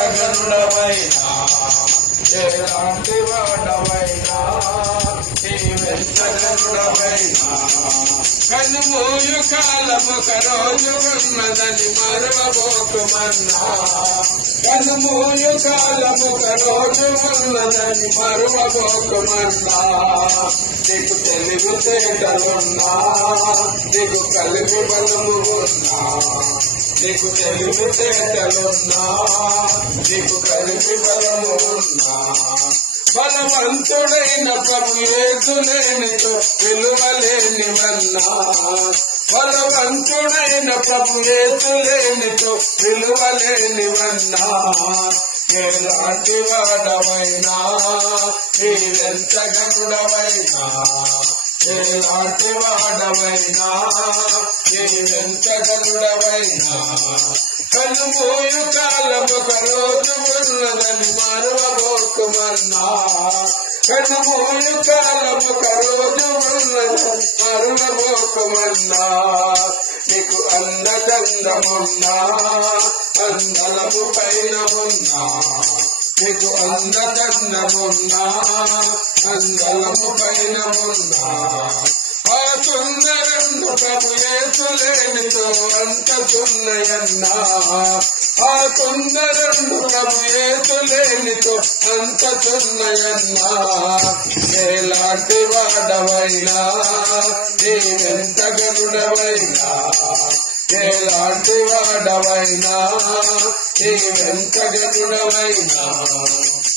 గనుడవైనా ఎలాంటి వాడవైనా నీవెంత గనుడవైనా కనుమూయు కాలము కరోజు ఉన్నదని మరువబోకుమన్నా కనుమూయు కాలము కరోజు ఉన్నదని మరువబోకుమన్నా నీకు తెలివి తేటలున్నా నీకు కలిగి బలము ఉన్నా నీకు తెలివి తేటలున్నా నీకు కలిగి బలము ఉన్నా బలవంతుడైన ప్రభు యేసులేనితో విలువలేనివన్నా బలవంతుడైన ప్రభు యేసులేనితో విలువలేనివన్నా ఎలాంటి వాడవైనా నీవెంత గనుడవైనా ఎలాంటి వాడవైనా నీవెంత గనుడవైనా కనుమూయు కాలము కరోజు ఉన్నదని మరువబోకుమన్నా కనుమూయు కాలము కరోజు ఉన్నదని మరువబోకుమన్నా నీకు అందచందమున్నా అందలము పైన ఉన్నా నీకు అందచందమున్నా అందలము పైన ఉన్నా ఆ సుందరందు ప్రభు యేసులేనితో అంత సున్నయన్నా ఆ సుందరందు ప్రభు యేసులేనితో అంత సున్నయన్నా ఎలాంటి వాడవైనా నీవెంత గనుడవైనా ఎలాంటి వాడవైనా నీవెంత గనుడవైనా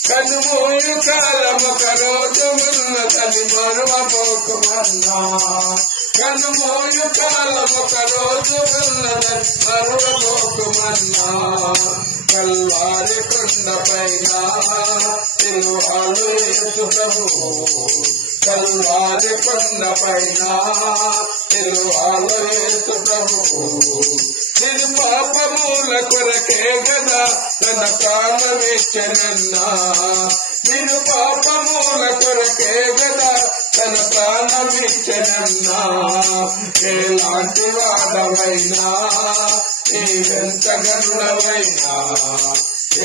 కనుమూయు కాలము కరోజు ఉన్నదని మరువబోకుమన్నా కనుమూయు కాలము కరోజు ఉన్నదని మరువబోకుమన్నా కల్వారి కొండపైన సిలువలో యేసు ప్రభువు కల్వారి కొండపైన సిలువలో యేసు ప్రభువు నిన్ను పాపముల కొరకే గదా తన ప్రాణమిచ్చెనన్నా నిన్ను పాపముల కొరకే గదా తన ప్రాణమిచ్చెనన్నా ఎలాంటి వాడవైనా నీవెంత గనుడవైనా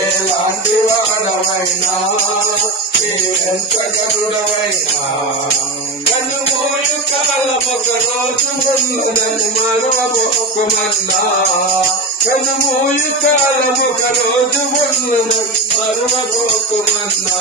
ఎలాంటి వాడవైనా నీవెంత గనుడవైనా కనుమూయు కాలము కరోజు ఉన్నదని మరువబోకుమన్నా కనుమూయు కాలము కరోజు ఉన్నదని మరువబోకుమన్నా